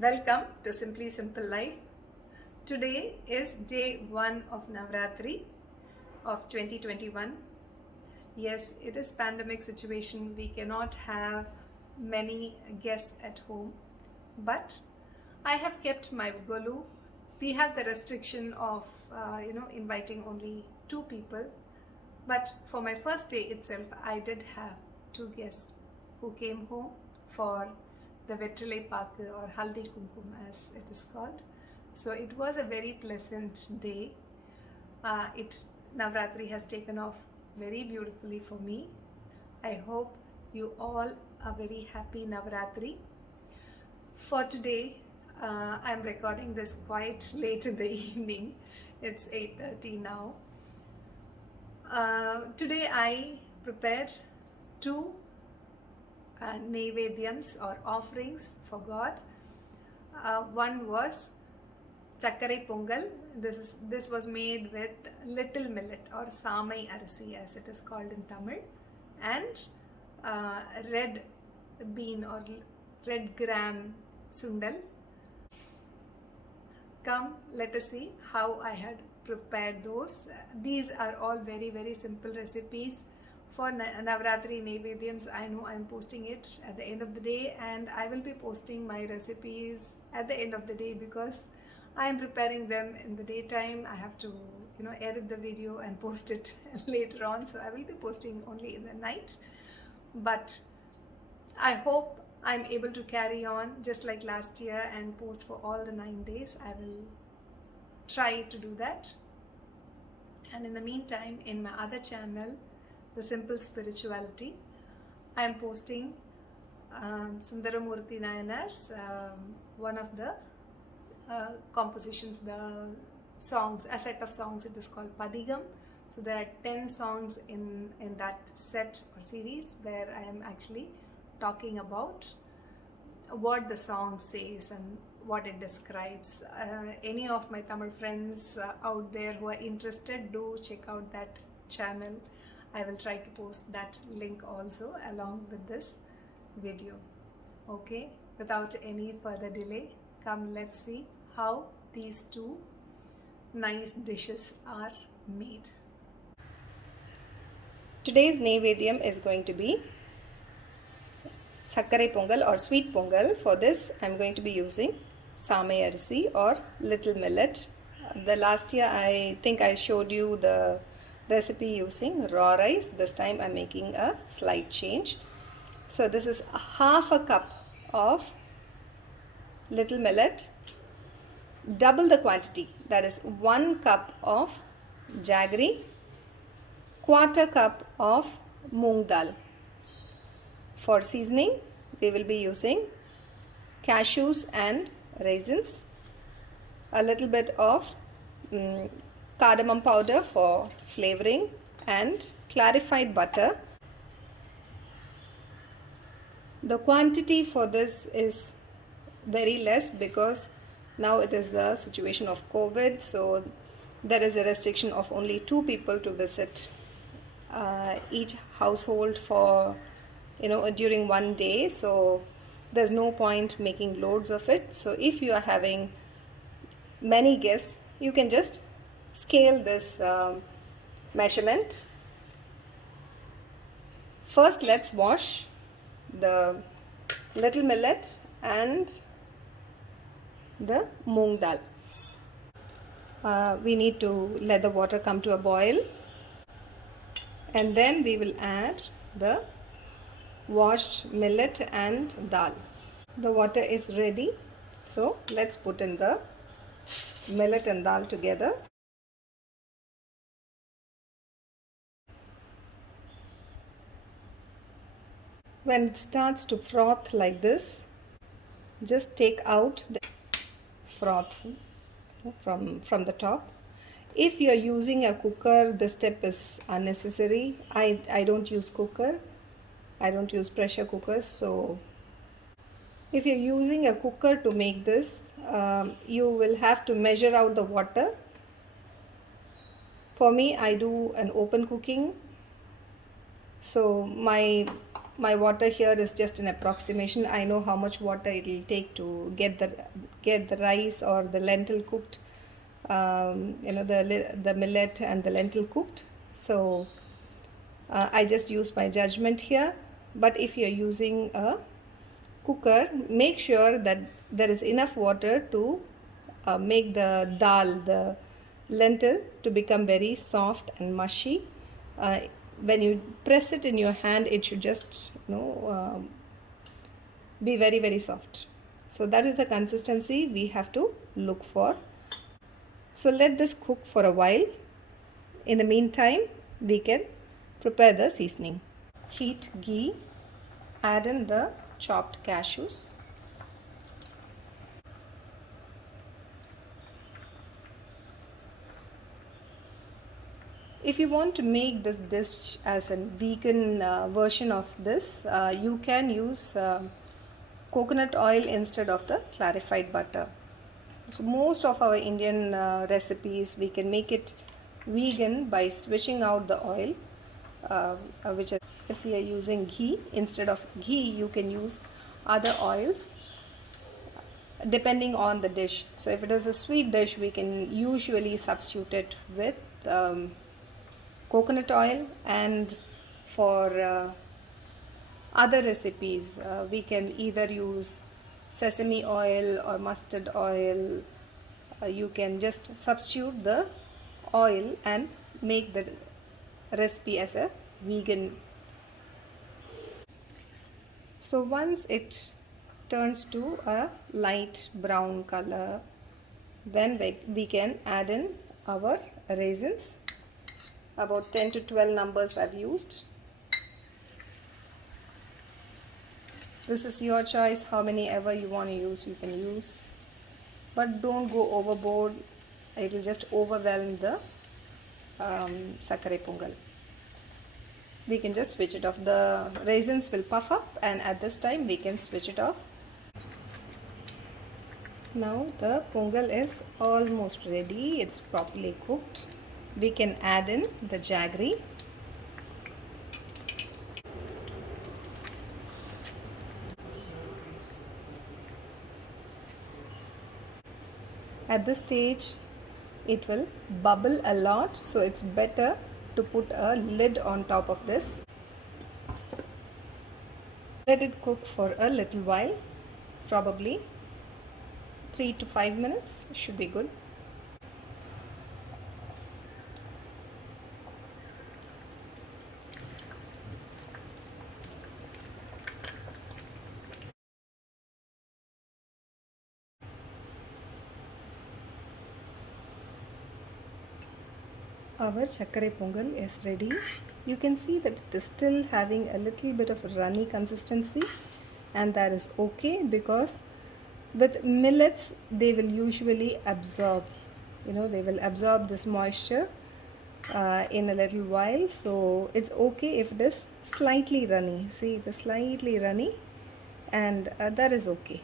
Welcome to Simply Simple Life. Today is day 1 of Navratri of 2021. Yes, it is pandemic situation. We cannot have many guests at home, but I have kept my golu. We have the restriction of inviting only 2 people, but for my first day itself, I did have 2 guests who came home for the Vettile Pak or Haldi Kumkum as it is called. So it was a very pleasant day. Navratri has taken off very beautifully for me. I hope you all are very happy Navratri. For today, I'm recording this quite late in the evening. It's 8:30 now. Today I prepared 2 Naivedyams or offerings for God. One was Chakkarai Pongal. This was made with little millet or Samai Arasi as it is called in Tamil, and red bean or red gram sundal. Come, let us see how I had prepared those. These are all very simple recipes. For Navratri Naivedyams, I know I'm posting it at the end of the day, and I will be posting my recipes at the end of the day because I am preparing them in the daytime. I have to edit the video and post it later on, so I will be posting only in the night. But I hope I'm able to carry on just like last year and post for all the 9 days. I will try to do that. And in the meantime, in my other channel, The Simple Spirituality, I am posting Sundaramurthy Nayanar's one of the compositions, the songs, a set of songs. It is called Padigam. So there are 10 songs in that set or series where I am actually talking about what the song says and what it describes. Any of my Tamil friends out there who are interested, do check out that channel. I will try to post that link also along with this video. Okay, without any further delay, come let's see how these 2 nice dishes are made. Today's Naivedyam is going to be Sakkarai Pongal or sweet Pongal. For this, I'm going to be using Samai Arasi or little millet. The last year, I think I showed you the recipe using raw rice. This time, I'm making a slight change. So this is half a cup of little millet. Double the quantity. That is 1 cup of jaggery, 1/4 cup of moong dal. For seasoning, we will be using cashews and raisins, a little bit of cardamom powder for flavoring, and clarified butter. The quantity for this is very less because now it is the situation of COVID, so there is a restriction of only 2 people to visit each household for during one day, so there's no point making loads of it. So if you are having many guests, you can just scale this measurement. First, let's wash the little millet and the moong dal. We need to let the water come to a boil, and then we will add the washed millet and dal. The water is ready, so let's put in the millet and dal together. When it starts to froth like this, just take out the froth from the top. If you are using a cooker, this step is unnecessary. I don't use cooker. I don't use pressure cookers. So if you're using a cooker to make this, you will have to measure out the water. For me, I do an open cooking. So my my water here is just an approximation. I know how much water it will take to get the rice or the lentil cooked, the millet and the lentil cooked. So I just use my judgment here. But if you're using a cooker, make sure that there is enough water to make the dal, the lentil, to become very soft and mushy. When you press it in your hand, it should just be very, very soft. So that is the consistency we have to look for. So let this cook for a while. In the meantime, we can prepare the seasoning. Heat ghee, add in the chopped cashews. If you want to make this dish as a vegan version of this, you can use coconut oil instead of the clarified butter. So most of our Indian recipes, we can make it vegan by switching out the oil, which is, if we are using ghee, instead of ghee you can use other oils depending on the dish. So if it is a sweet dish, we can usually substitute it with coconut oil, and for other recipes we can either use sesame oil or mustard oil. You can just substitute the oil and make the recipe as a vegan. So once it turns to a light brown color, then we can add in our raisins. About 10 to 12 numbers I've used. This is your choice, how many ever you want to use, you can use. But don't go overboard, it will just overwhelm the Sakkare Pongal. We can just switch it off. The raisins will puff up, and at this time we can switch it off. Now the pongal is almost ready, it's properly cooked. We can add in the jaggery. At this stage it will bubble a lot, so it's better to put a lid on top of this. Let it cook for a little while, probably 3 to 5 minutes should be good. Our Sakkare Pongal is ready. You can see that it is still having a little bit of a runny consistency, and that is okay, because with millets they will usually absorb, they will absorb this moisture in a little while. So it's okay if it is slightly runny. See, it is slightly runny, and that is okay.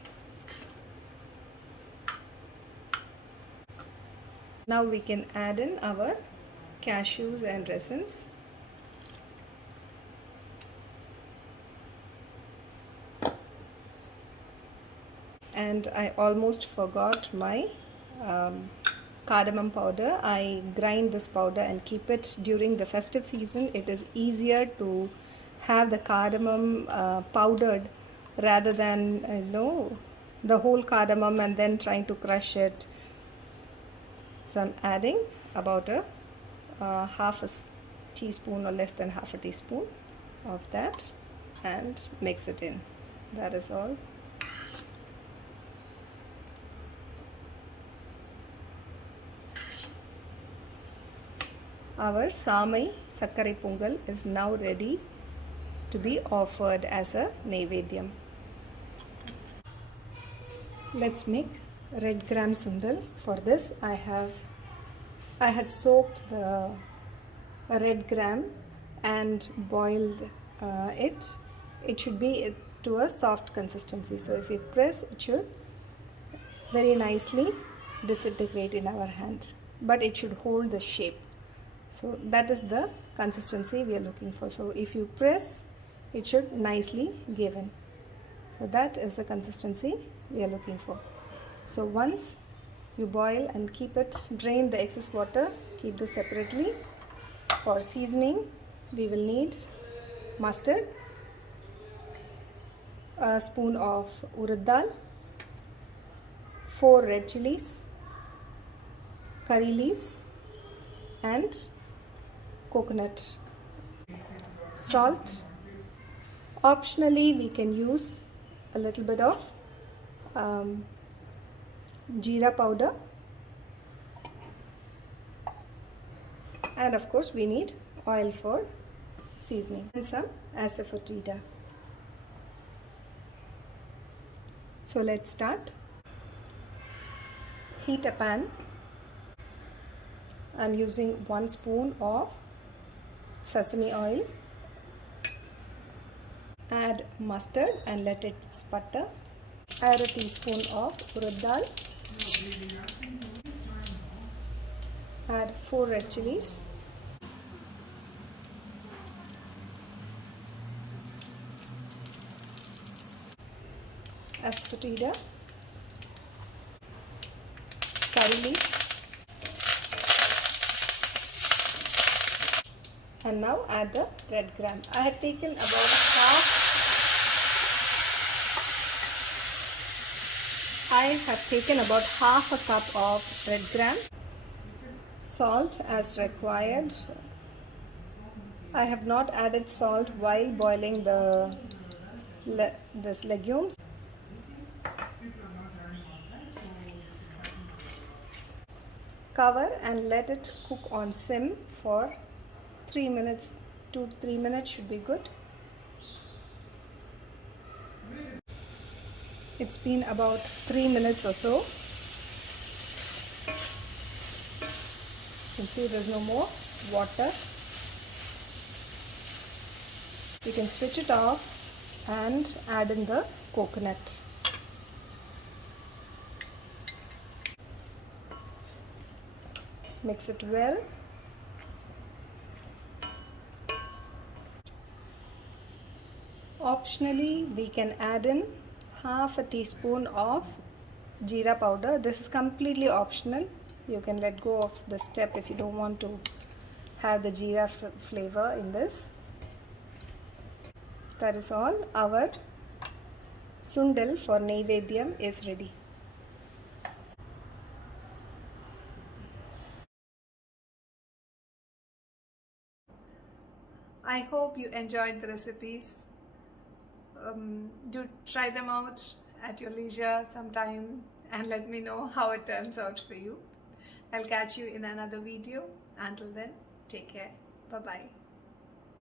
Now we can add in our cashews and raisins. And I almost forgot my cardamom powder. I grind this powder and keep it during the festive season. It is easier to have the cardamom powdered rather than the whole cardamom and then trying to crush it. So I'm adding about a half a teaspoon or less than half a teaspoon of that and mix it in. That is all. Our Samai Sakkare Pongal is now ready to be offered as a Naivedyam. Let's make red gram sundal. For this I had soaked the red gram and boiled it. It should be to a soft consistency. So if we press, it should very nicely disintegrate in our hand, but it should hold the shape. So that is the consistency we are looking for. So if you press, it should nicely give in. So that is the consistency we are looking for. So once you boil and keep it, drain the excess water, keep this separately. For seasoning, we will need mustard, a spoon of urad dal, 4 red chilies, curry leaves, and coconut. Salt. Optionally, we can use a little bit of jeera powder, and of course we need oil for seasoning and some asafoetida. So let's start. Heat a pan. I'm using 1 spoon of sesame oil. Add mustard and let it sputter. Add a teaspoon of urad dal. Add 4 red chilies. Asafoetida. Curry leaves. And now add the red gram. I have taken about half a cup of red gram. Salt as required. I have not added salt while boiling this legumes. Cover and let it cook on sim for 3 minutes. 2 to 3 minutes should be good. It's been about 3 minutes or so. You can see there's no more water. You can switch it off and add in the coconut. Mix it well. Optionally, we can add in half a teaspoon of jeera powder. This is completely optional. You can let go of the step if you don't want to have the jeera flavor in this. That is all. Our sundal for Naivedyam is ready. I hope you enjoyed the recipes. Do try them out at your leisure sometime and let me know how it turns out for you. I'll catch you in another video. Until then, take care. Bye-bye.